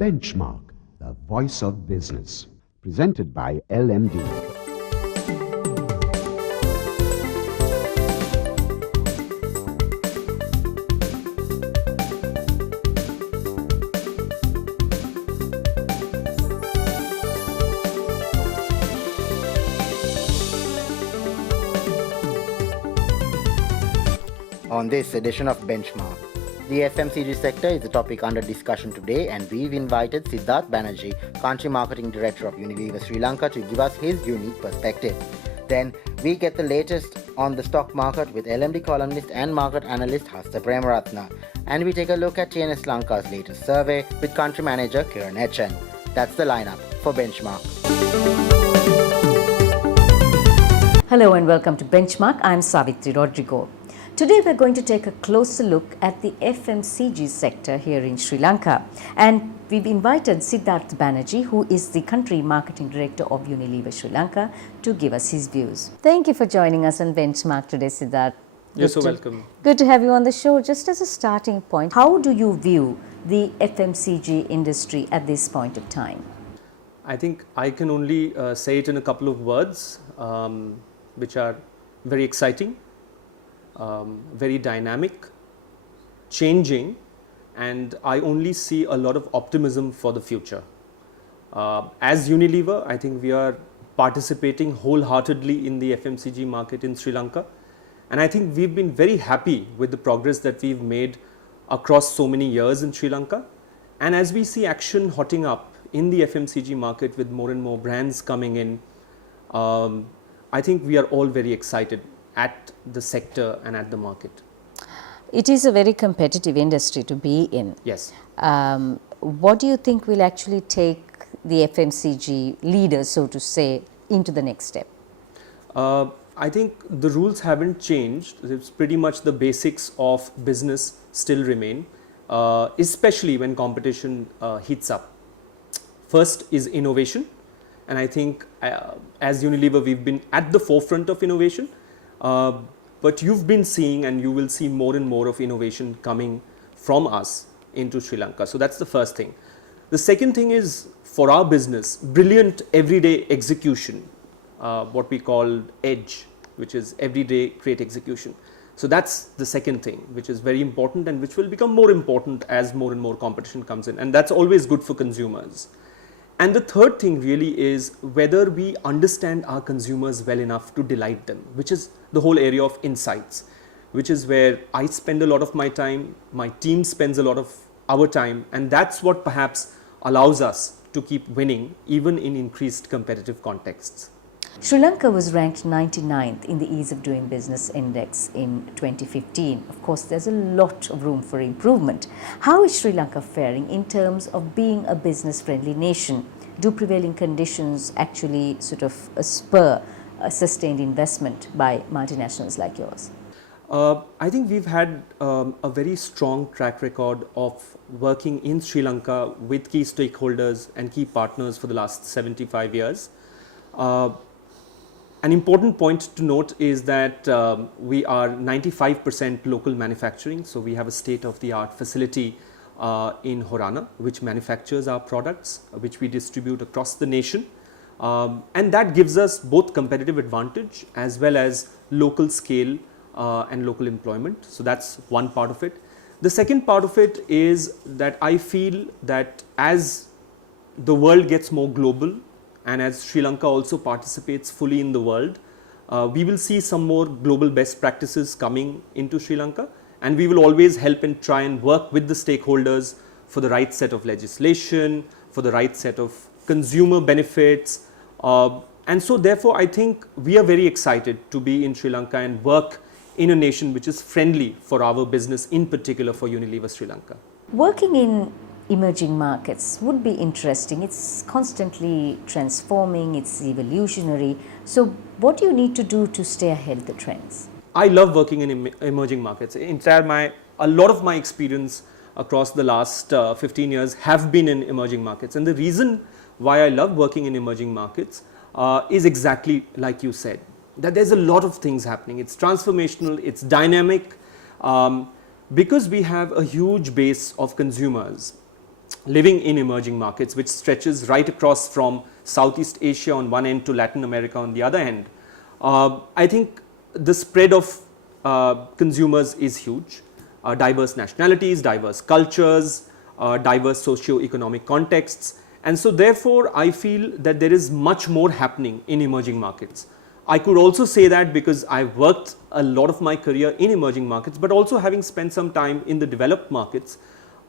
Benchmark, the voice of business. Presented by LMD. On this edition of Benchmark, the FMCG sector is the topic under discussion today, and we've invited Siddharth Banerjee, Country Marketing Director of Unilever Sri Lanka, to give us his unique perspective. Then we get the latest on the stock market with LMD columnist and market analyst Hasta Premaratna, and we take a look at TNS Lanka's latest survey with country manager Kiran Echen. That's the lineup for Benchmark. Hello and welcome to Benchmark. I'm Savitri Rodrigo. Today we're going to take a closer look at the FMCG sector here in Sri Lanka, and we've invited Siddharth Banerjee, who is the Country Marketing Director of Unilever Sri Lanka, to give us his views. Thank you for joining us on Benchmark today, Siddharth. You're so welcome. Good to have you on the show. Just as a starting point, how do you view the FMCG industry at this point of time? I think I can only say it in a couple of words, which are very exciting, very dynamic, changing, and I only see a lot of optimism for the future. As Unilever, I think we are participating wholeheartedly in the FMCG market in Sri Lanka, and I think we've been very happy with the progress that we've made across so many years in Sri Lanka. And as we see action hotting up in the FMCG market with more and more brands coming in, I think we are all very excited at the sector and at the market. It is a very competitive industry to be in. Yes. What do you think will actually take the FMCG leaders, so to say, into the next step? I think the rules haven't changed. It's pretty much the basics of business still remain, especially when competition heats up. First is innovation, and I think as Unilever we've been at the forefront of innovation. But you've been seeing and you will see more and more of innovation coming from us into Sri Lanka. So that's the first thing. The second thing is, for our business, brilliant everyday execution, what we call EDGE, which is everyday great execution. So that's the second thing, which is very important and which will become more important as more and more competition comes in, and that's always good for consumers. And the third thing really is whether we understand our consumers well enough to delight them, which is the whole area of insights, which is where I spend a lot of my time, my team spends a lot of our time, and that's what perhaps allows us to keep winning even in increased competitive contexts. Sri Lanka was ranked 99th in the Ease of Doing Business Index in 2015. Of course, there's a lot of room for improvement. How is Sri Lanka faring in terms of being a business-friendly nation? Do prevailing conditions actually sort of spur a sustained investment by multinationals like yours? I think we've had a very strong track record of working in Sri Lanka with key stakeholders and key partners for the last 75 years. An important point to note is that we are 95% local manufacturing, so we have a state-of-the-art facility in Horana, which manufactures our products, which we distribute across the nation, and that gives us both competitive advantage as well as local scale and local employment. So that's one part of it. The second part of it is that I feel that as the world gets more global, and as Sri Lanka also participates fully in the world, we will see some more global best practices coming into Sri Lanka, and we will always help and try and work with the stakeholders for the right set of legislation, for the right set of consumer benefits, and so therefore I think we are very excited to be in Sri Lanka and work in a nation which is friendly for our business, in particular for Unilever Sri Lanka. Working in emerging markets would be interesting. It's constantly transforming, it's evolutionary. So what do you need to do to stay ahead of the trends? I love working in emerging markets. In fact, a lot of my experience across the last 15 years have been in emerging markets. And the reason why I love working in emerging markets is exactly like you said, that there's a lot of things happening. It's transformational, it's dynamic, because we have a huge base of consumers living in emerging markets, which stretches right across from Southeast Asia on one end to Latin America on the other end, I think the spread of consumers is huge. Diverse nationalities, diverse cultures, diverse socio-economic contexts, and so therefore I feel that there is much more happening in emerging markets. I could also say that because I worked a lot of my career in emerging markets, but also having spent some time in the developed markets,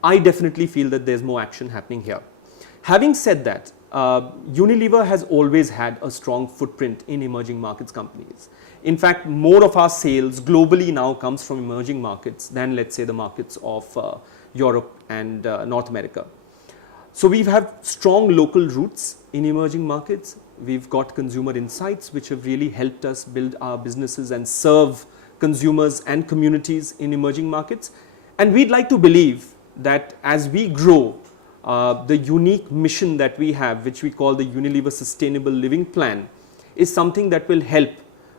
I definitely feel that there's more action happening here. Having said that, Unilever has always had a strong footprint in emerging markets companies. In fact, more of our sales globally now comes from emerging markets than, let's say, the markets of Europe and North America. So we have strong local roots in emerging markets. We've got consumer insights which have really helped us build our businesses and serve consumers and communities in emerging markets. And we'd like to believe that as we grow, the unique mission that we have, which we call the Unilever Sustainable Living Plan, is something that will help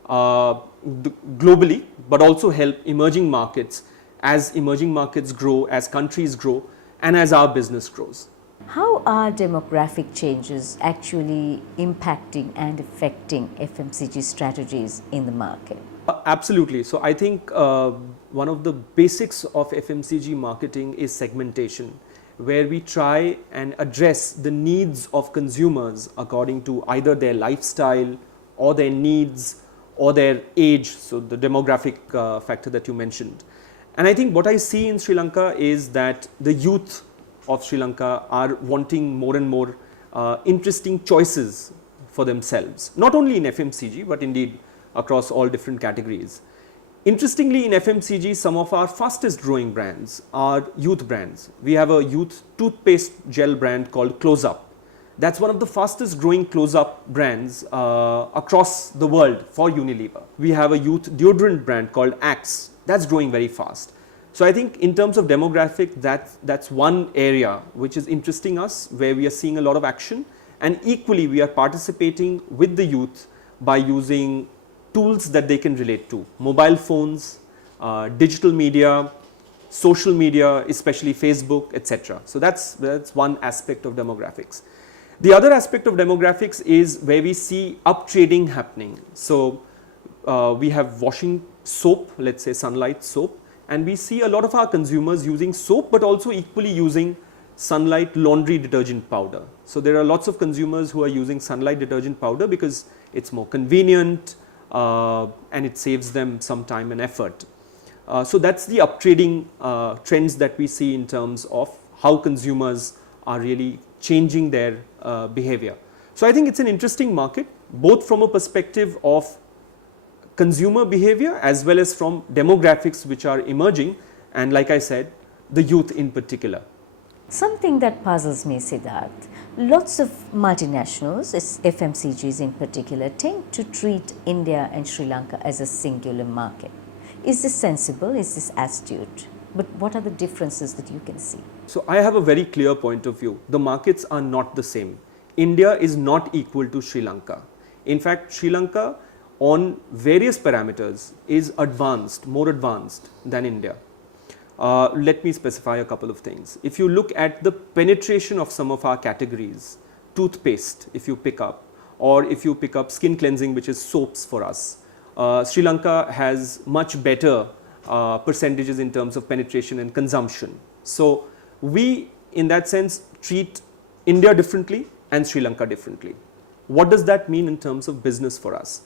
globally, but also help emerging markets as emerging markets grow, as countries grow, and as our business grows. How are demographic changes actually impacting and affecting FMCG strategies in the market? Absolutely. So I think one of the basics of FMCG marketing is segmentation, where we try and address the needs of consumers according to either their lifestyle or their needs or their age, so the demographic factor that you mentioned. And I think what I see in Sri Lanka is that the youth of Sri Lanka are wanting more and more interesting choices for themselves, not only in FMCG, but indeed across all different categories. Interestingly, in FMCG, some of our fastest growing brands are youth brands. We have a youth toothpaste gel brand called Close Up. That's one of the fastest growing Close Up brands across the world for Unilever. We have a youth deodorant brand called Axe. That's growing very fast. So I think in terms of demographic, that's one area which is interesting us, where we are seeing a lot of action, and equally we are participating with the youth by using tools that they can relate to: mobile phones, digital media, social media, especially Facebook, etc. So that's one aspect of demographics. The other aspect of demographics is where we see uptrading happening. So we have washing soap, let's say Sunlight soap, and we see a lot of our consumers using soap, but also equally using Sunlight laundry detergent powder. So there are lots of consumers who are using Sunlight detergent powder because it's more convenient and it saves them some time and effort. So that's the uptrading trends that we see in terms of how consumers are really changing their behavior. So I think it's an interesting market, both from a perspective of consumer behavior as well as from demographics which are emerging, and like I said, the youth in particular. Something that puzzles me, Siddharth, lots of multinationals, FMCGs in particular, tend to treat India and Sri Lanka as a singular market. Is this sensible? Is this astute? But what are the differences that you can see? So I have a very clear point of view. The markets are not the same. India is not equal to Sri Lanka. In fact, Sri Lanka on various parameters is advanced, more advanced than India. Let me specify a couple of things. If you look at the penetration of some of our categories, toothpaste if you pick up, or if you pick up skin cleansing, which is soaps for us, Sri Lanka has much better percentages in terms of penetration and consumption. So we in that sense treat India differently and Sri Lanka differently. What does that mean in terms of business for us?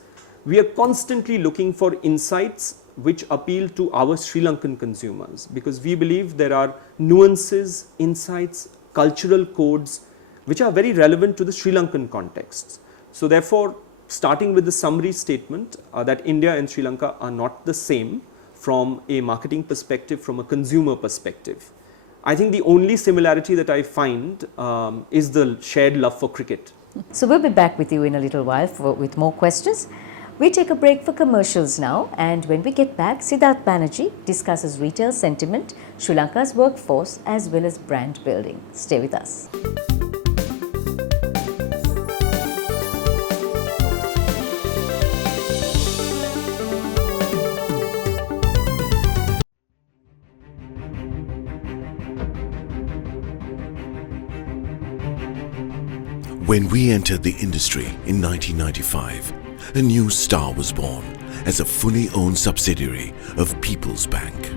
We are constantly looking for insights which appeal to our Sri Lankan consumers, because we believe there are nuances, insights, cultural codes which are very relevant to the Sri Lankan contexts. So therefore, starting with the summary statement that India and Sri Lanka are not the same from a marketing perspective, from a consumer perspective. I think the only similarity that I find is the shared love for cricket. So we'll be back with you in a little while with more questions. We take a break for commercials now, and when we get back, Siddharth Banerjee discusses retail sentiment, Sri Lanka's workforce as well as brand building. Stay with us. When we entered the industry in 1995, a new star was born as a fully owned subsidiary of People's Bank.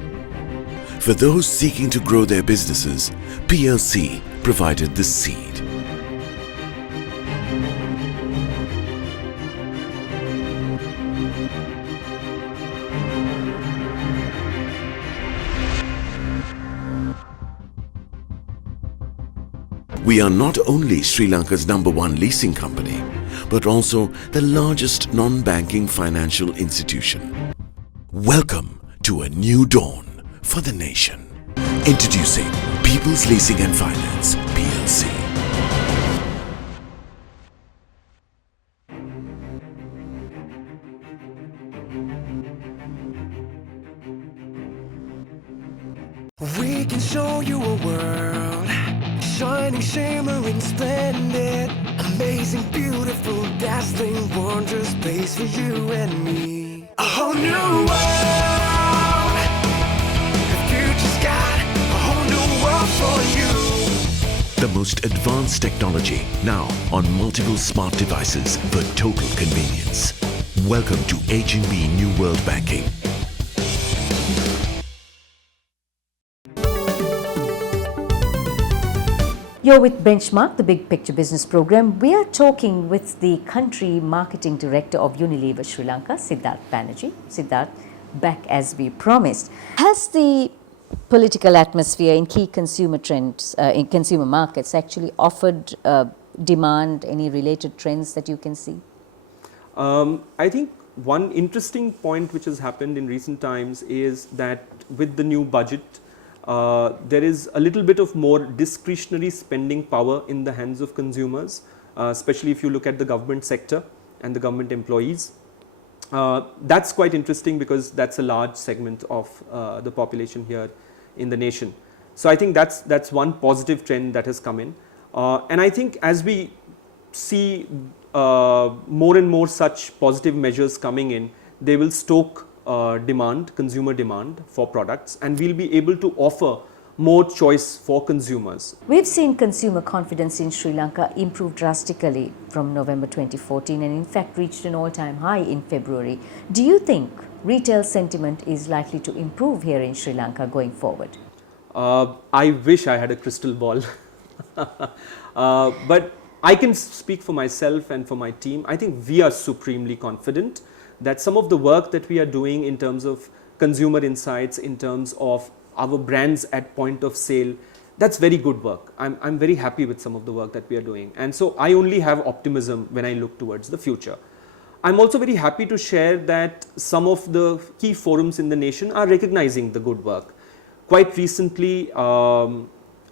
For those seeking to grow their businesses, PLC provided the seed. We are not only Sri Lanka's #1 leasing company, but also the largest non-banking financial institution. Welcome to a new dawn for the nation. Introducing People's Leasing and Finance, PLC. We can show you a world, shining, shimmering, splendid, amazing, beautiful, dazzling, wondrous space for you and me. A whole new world, the future's got a whole new world for you. The most advanced technology now on multiple smart devices for total convenience. Welcome to H&B New World Banking. You're with Benchmark, the Big Picture Business Program. We are talking with the Country Marketing Director of Unilever Sri Lanka, Siddharth Banerjee. Siddharth, back as we promised. Has the political atmosphere in key consumer trends, in consumer markets actually offered demand, any related trends that you can see? I think one interesting point which has happened in recent times is that with the new budget, there is a little bit of more discretionary spending power in the hands of consumers, especially if you look at the government sector and the government employees. That's quite interesting because that's a large segment of the population here in the nation. So I think that's one positive trend that has come in. And I think as we see more and more such positive measures coming in, they will stoke demand, consumer demand for products, and we'll be able to offer more choice for consumers. We've seen consumer confidence in Sri Lanka improve drastically from November 2014 and in fact reached an all-time high in February. Do you think retail sentiment is likely to improve here in Sri Lanka going forward? I wish I had a crystal ball. But I can speak for myself and for my team. I think we are supremely confident that some of the work that we are doing in terms of consumer insights, in terms of our brands at point of sale, that's very good work. I'm very happy with some of the work that we are doing. And so I only have optimism when I look towards the future. I'm also very happy to share that some of the key forums in the nation are recognizing the good work. Quite recently,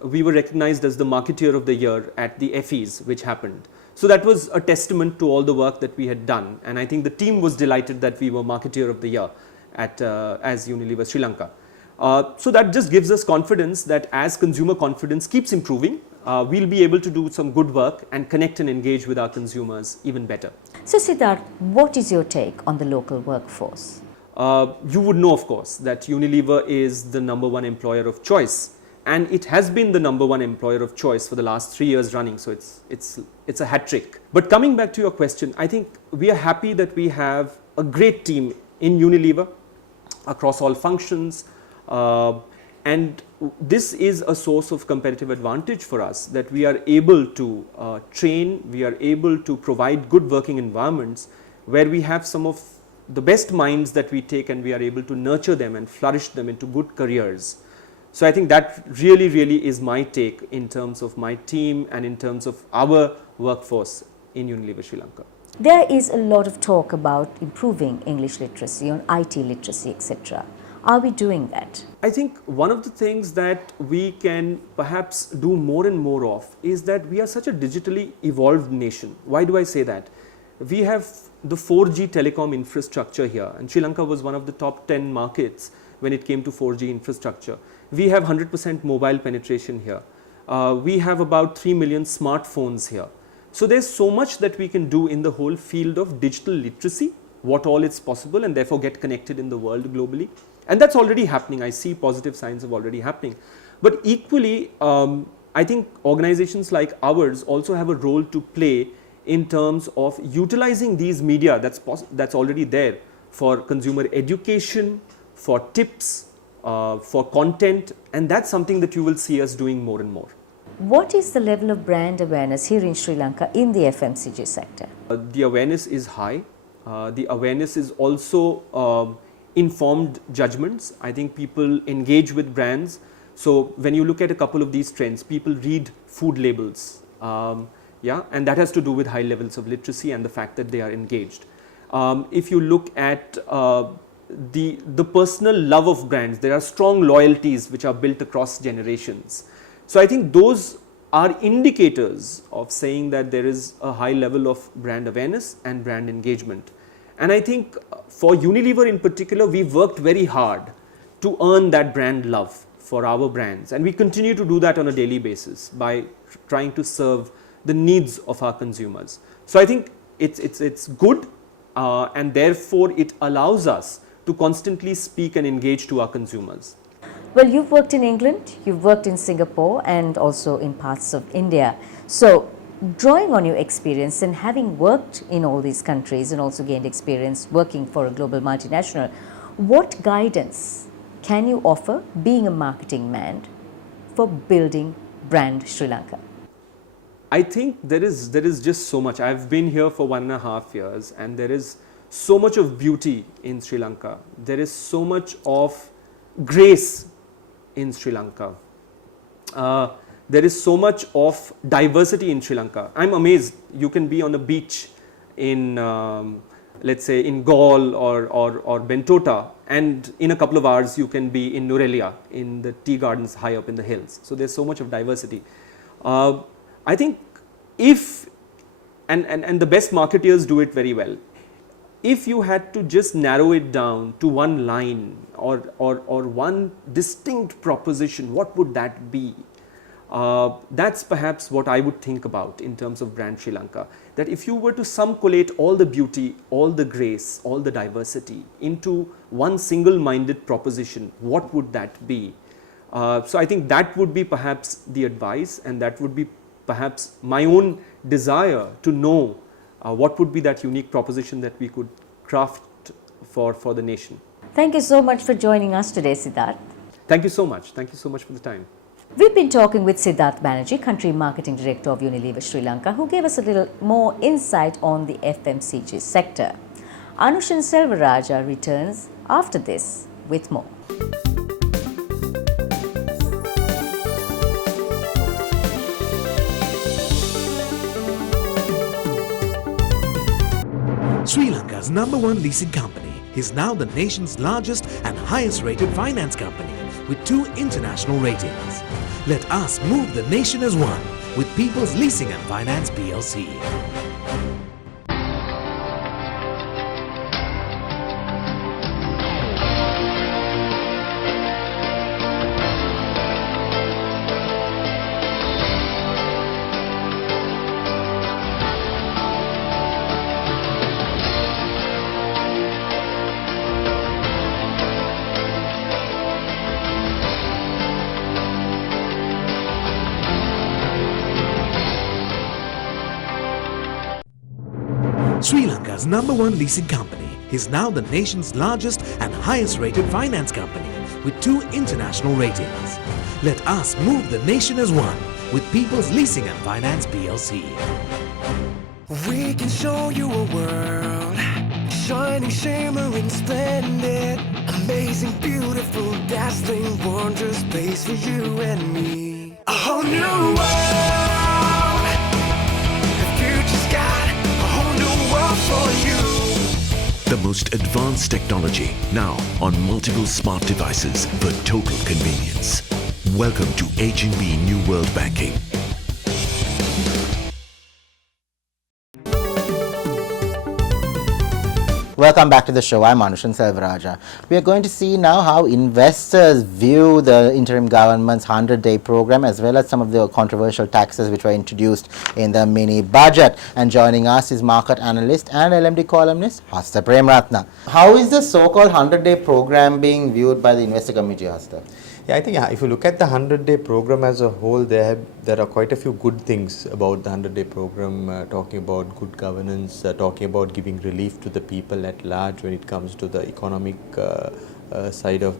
we were recognized as the Marketeer of the Year at the FEs, which happened. So that was a testament to all the work that we had done, and I think the team was delighted that we were Marketeer of the Year at as Unilever Sri Lanka. So that just gives us confidence that as consumer confidence keeps improving, we'll be able to do some good work and connect and engage with our consumers even better. So Siddharth, what is your take on the local workforce? You would know, of course, that Unilever is the #1 employer of choice. And it has been the #1 employer of choice for the last 3 years running, so it's a hat trick. But coming back to your question, I think we are happy that we have a great team in Unilever across all functions, and this is a source of competitive advantage for us, that we are able to train, we are able to provide good working environments where we have some of the best minds that we take and we are able to nurture them and flourish them into good careers. So I think that really is my take in terms of my team and in terms of our workforce in Unilever Sri Lanka. There is a lot of talk about improving English literacy, on IT literacy, etc. Are we doing that? I think one of the things that we can perhaps do more and more of is that we are such a digitally evolved nation. Why do I say that? We have the 4G telecom infrastructure here, and Sri Lanka was one of the top 10 markets when it came to 4G infrastructure. We have 100% mobile penetration here. We have about 3 million smartphones here. So there's so much that we can do in the whole field of digital literacy, what all is possible, and therefore get connected in the world globally. And that's already happening. I see positive signs of already happening. But equally, I think organizations like ours also have a role to play in terms of utilizing these media that's already there for consumer education, for tips, for content, and that's something that you will see us doing more and more. What is the level of brand awareness here in Sri Lanka in the FMCG sector? The awareness is high. The awareness is also informed judgments. I think people engage with brands. So when you look at a couple of these trends, people read food labels, yeah, and that has to do with high levels of literacy and the fact that they are engaged. If you look at the personal love of brands, there are strong loyalties which are built across generations. So I think those are indicators of saying that there is a high level of brand awareness and brand engagement. And I think for Unilever in particular, we've worked very hard to earn that brand love for our brands, and we continue to do that on a daily basis by trying to serve the needs of our consumers. So I think it's good, and therefore it allows us to constantly speak and engage to our consumers. Well, you've worked in England, you've worked in Singapore and also in parts of India. So, drawing on your experience and having worked in all these countries and also gained experience working for a global multinational, what guidance can you offer, being a marketing man, for building brand Sri Lanka? I think there is just so much. I've been here for 1.5 years, and there is so much of beauty in Sri Lanka. There is so much of grace in Sri Lanka. There is so much of diversity in Sri Lanka. I'm amazed. You can be on a beach in, let's say, in Gaul or Bentota, and in a couple of hours you can be in Nurelia, in the tea gardens high up in the hills. So there's so much of diversity. I think if, and the best marketeers do it very well, if you had to just narrow it down to one line or one distinct proposition, what would that be? That's perhaps what I would think about in terms of brand Sri Lanka. That if you were to sum collate all the beauty, all the grace, all the diversity into one single-minded proposition, what would that be? So I think that would be perhaps the advice, and that would be perhaps my own desire to know what would be that unique proposition that we could craft for the nation. Thank you so much for joining us today, Siddharth. Thank you so much. Thank you so much for the time. We've been talking with Siddharth Banerjee, Country Marketing Director of Unilever Sri Lanka, who gave us a little more insight on the FMCG sector. Anushan Selvaraja returns after this with more. Sri Lanka's #1 leasing company is now the nation's largest and highest rated finance company with 2 international ratings. Let us move the nation as one with People's Leasing and Finance PLC. Sri Lanka's #1 leasing company is now the nation's largest and highest rated finance company with 2 international ratings. Let us move the nation as one with People's Leasing and Finance PLC. We can show you a world, shining, shimmering, splendid, amazing, beautiful, dazzling, wondrous space for you and me. A whole new world, the future's got a whole new world for you. The most advanced technology now on multiple smart devices for total convenience. Welcome to H&B New World Banking. Welcome back to the show. I'm Anushan Selvaraja. We are going to see now how investors view the interim government's 100-day program, as well as some of the controversial taxes which were introduced in the mini budget. And joining us is market analyst and LMD columnist Hasta Premratna. How is the so-called 100-day program being viewed by the investor community, Hasta? Yeah, I think if you look at the 100-day program as a whole, there are quite a few good things about the 100-day program, talking about good governance, talking about giving relief to the people at large when it comes to the economic side of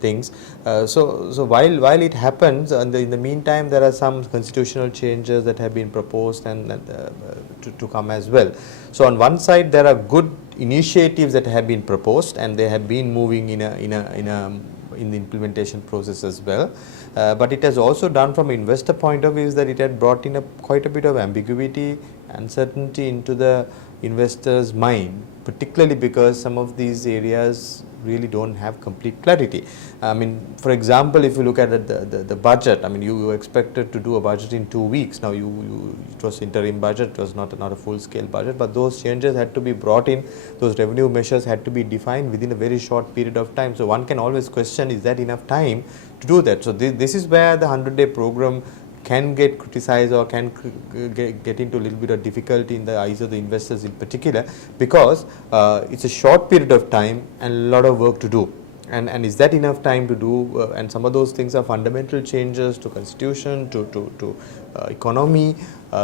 things. So while it happens, in the meantime, there are some constitutional changes that have been proposed and to come as well. So on one side, there are good initiatives that have been proposed, and they have been moving in the implementation process as well, but it has also done from an investor point of view is that it had brought in quite a bit of ambiguity, uncertainty into the investor's mind, particularly because some of these areas really don't have complete clarity. I mean, for example, if you look at the budget, I mean, you expected to do a budget in 2 weeks. Now it was interim budget, it was not a full scale budget, but those changes had to be brought in, those revenue measures had to be defined within a very short period of time. So one can always question, is that enough time to do that? So this is where the 100-day program can get criticized or can get into a little bit of difficulty in the eyes of the investors in particular, because it's a short period of time and a lot of work to do. And is that enough time to do? And some of those things are fundamental changes to constitution, to economy.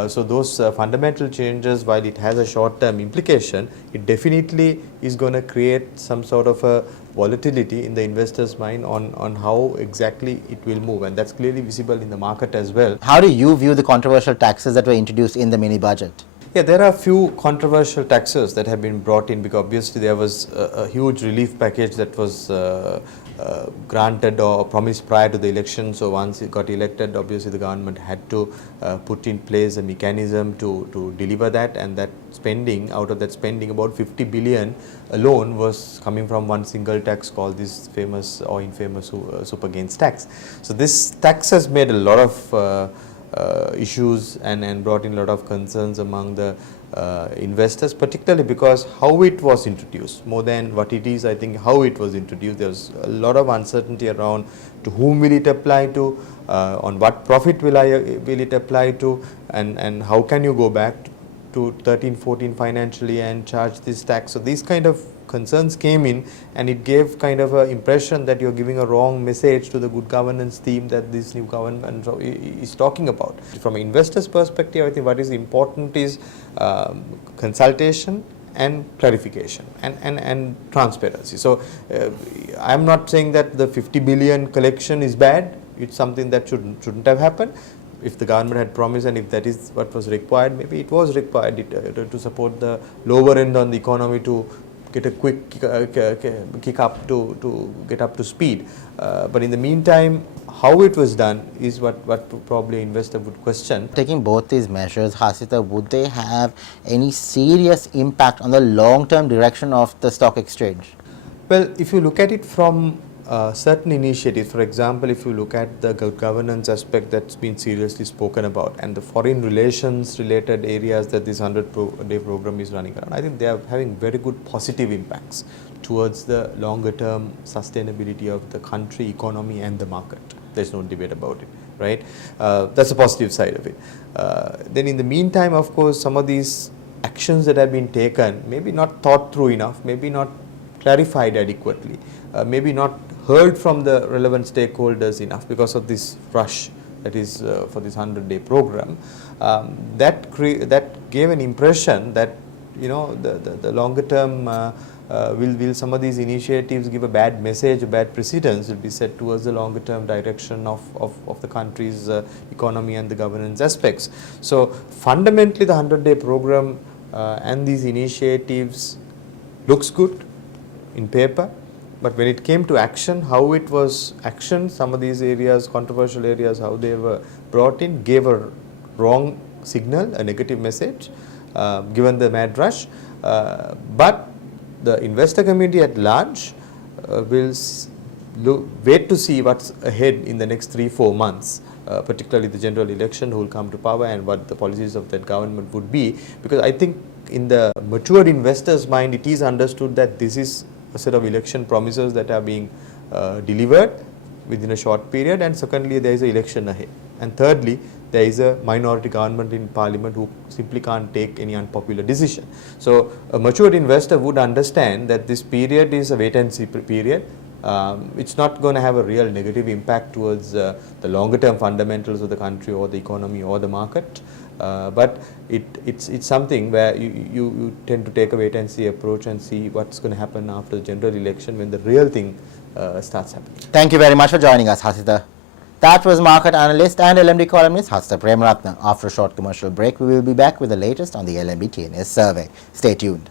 So those fundamental changes, while it has a short-term implication, it definitely is going to create some sort of a volatility in the investor's mind on how exactly it will move, and that's clearly visible in the market as well. How do you view the controversial taxes that were introduced in the mini budget? Yeah, there are a few controversial taxes that have been brought in, because obviously there was a huge relief package that was granted or promised prior to the election. So once it got elected, obviously the government had to put in place a mechanism to deliver that, and that spending, out of that spending, about 50 billion alone was coming from one single tax called this famous or infamous super gains tax. So this tax has made a lot of issues and brought in a lot of concerns among the investors, particularly because how it was introduced, more than what it is. I think how it was introduced, there's a lot of uncertainty around to whom will it apply to, on what profit will it apply to, and how can you go back to 13-14 financially and charge this tax. So these kind of concerns came in, and it gave kind of an impression that you're giving a wrong message to the good governance theme that this new government is talking about. From an investor's perspective, I think what is important is consultation and clarification and transparency. So I'm not saying that the 50 billion collection is bad. It's something that shouldn't have happened. If the government had promised, and if that is what was required, maybe it was required to support the lower end on the economy to get a quick kick up to get up to speed. But in the meantime, how it was done is what probably investor would question. Taking both these measures, Hasita, would they have any serious impact on the long-term direction of the stock exchange? Well, if you look at it from certain initiatives, for example, if you look at the governance aspect that's been seriously spoken about, and the foreign relations related areas that this 100-day program is running around, I think they are having very good positive impacts towards the longer term sustainability of the country, economy and the market. There's no debate about it, right? That's a positive side of it. Then in the meantime, of course, some of these actions that have been taken, maybe not thought through enough, maybe not clarified adequately, maybe not heard from the relevant stakeholders enough because of this rush that is for this 100-day program. That gave an impression that, you know, the longer term will some of these initiatives give a bad message, a bad precedence will be set towards the longer term direction of the country's economy and the governance aspects. So fundamentally the 100-day program and these initiatives looks good in paper, but when it came to action, how it was actioned, some of these areas, controversial areas, how they were brought in, gave a wrong signal, a negative message, given the mad rush. But the investor community at large will wait to see what's ahead in the next 3-4 months, particularly the general election, who will come to power and what the policies of that government would be. Because I think in the matured investor's mind, it is understood that this is a set of election promises that are being delivered within a short period, and secondly there is an election ahead, and thirdly there is a minority government in parliament who simply can't take any unpopular decision. So a matured investor would understand that this period is a wait and see period. it's not going to have a real negative impact towards the longer term fundamentals of the country or the economy or the market. But it's something where you tend to take a wait and see approach and see what's going to happen after the general election when the real thing starts happening. Thank you very much for joining us, Hasita. That was market analyst and LMD columnist Hasita Premaratne. After a short commercial break, we will be back with the latest on the LMB TNS survey. Stay tuned.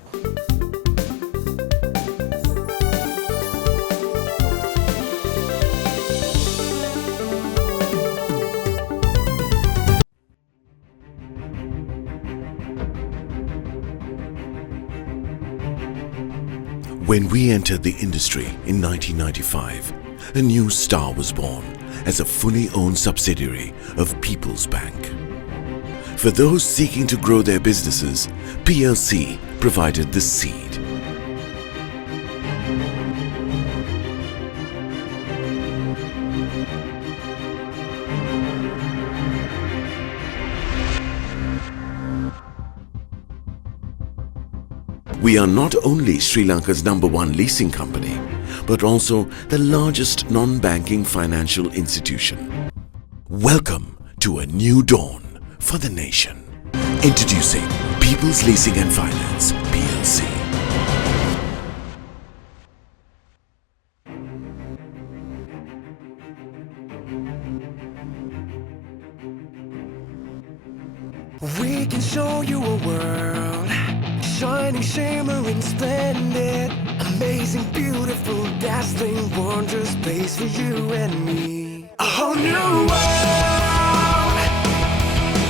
When we entered the industry in 1995, a new star was born as a fully owned subsidiary of People's Bank. For those seeking to grow their businesses, PLC provided the seed. We are not only Sri Lanka's #1 leasing company, but also the largest non-banking financial institution. Welcome to a new dawn for the nation. Introducing People's Leasing and Finance, PLC. We can show you a world, shining, shimmering, splendid, amazing, beautiful, dazzling, wondrous space for you and me. A whole new world,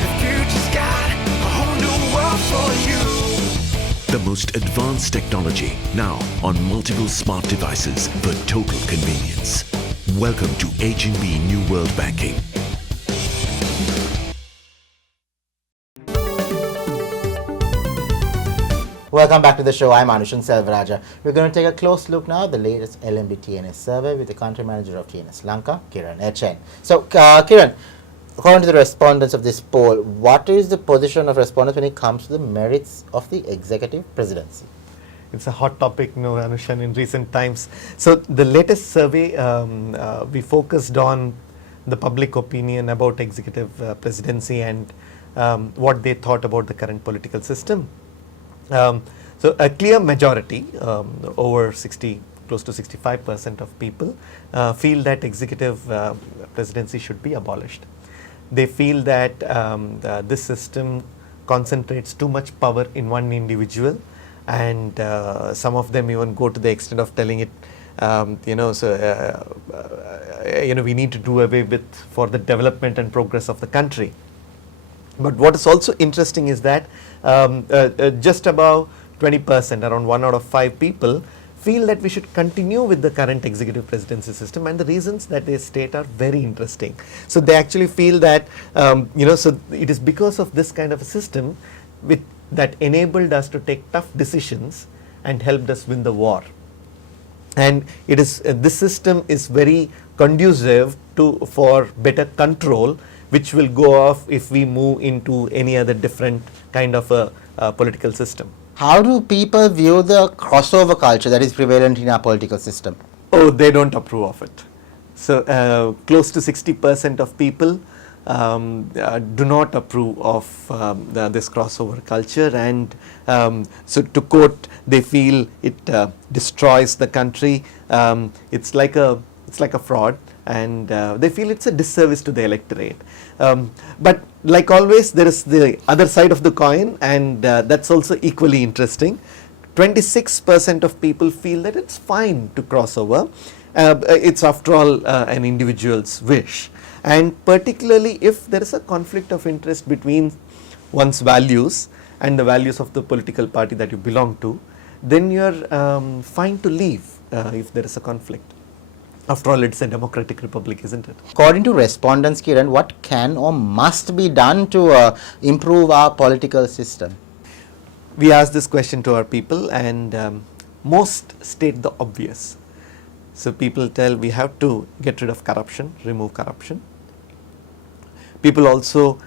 the future's got a whole new world for you. The most advanced technology now on multiple smart devices for total convenience. Welcome to H&B New World Banking. Welcome back to the show. I'm Anushan Selvaraja. We're going to take a close look now at the latest LMB TNS survey with the country manager of TNS Lanka, Kiran HN. So, Kiran, according to the respondents of this poll, what is the position of respondents when it comes to the merits of the executive presidency? It's a hot topic, Anushan, in recent times. So, the latest survey, we focused on the public opinion about executive presidency and what they thought about the current political system. So a clear majority, over 60, close to 65% of people feel that executive presidency should be abolished. They feel that this system concentrates too much power in one individual, and some of them even go to the extent of telling it, we need to do away with for the development and progress of the country. But what is also interesting is that just about 20%, around 1 out of 5 people, feel that we should continue with the current executive presidency system, and the reasons that they state are very interesting. So they actually feel that, so it is because of this kind of a system that enabled us to take tough decisions and helped us win the war. And it is this system is very conducive for better control, which will go off if we move into any other different kind of a political system. How do people view the crossover culture that is prevalent in our political system? Oh, they don't approve of it. So close to 60% of people do not approve of this crossover culture, and so to quote, they feel it destroys the country. It's like a fraud, and they feel it's a disservice to the electorate. But like always, there is the other side of the coin, and that's also equally interesting. 26% of people feel that it's fine to cross over. It's after all an individual's wish, and particularly if there is a conflict of interest between one's values and the values of the political party that you belong to, then you're fine to leave if there is a conflict. After all, it's a democratic republic, isn't it? According to respondents, Kiran, what can or must be done to improve our political system? We asked this question to our people, and most state the obvious. So people tell we have to get rid of corruption, remove corruption. People also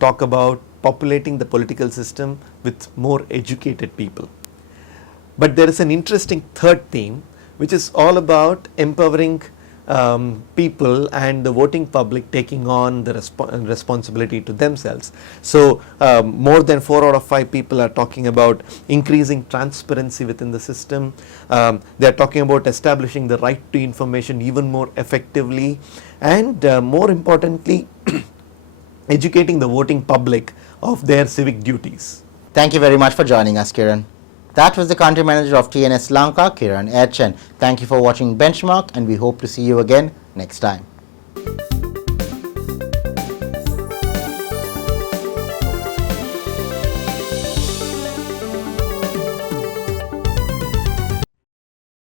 talk about populating the political system with more educated people. But there is an interesting third theme, which is all about empowering people and the voting public taking on the responsibility to themselves. So more than 4 out of 5 people are talking about increasing transparency within the system. They are talking about establishing the right to information even more effectively, and more importantly educating the voting public of their civic duties. Thank you very much for joining us, Kiran. That was the country manager of TNS Lanka, Kiran Etchen. Thank you for watching Benchmark, and we hope to see you again next time.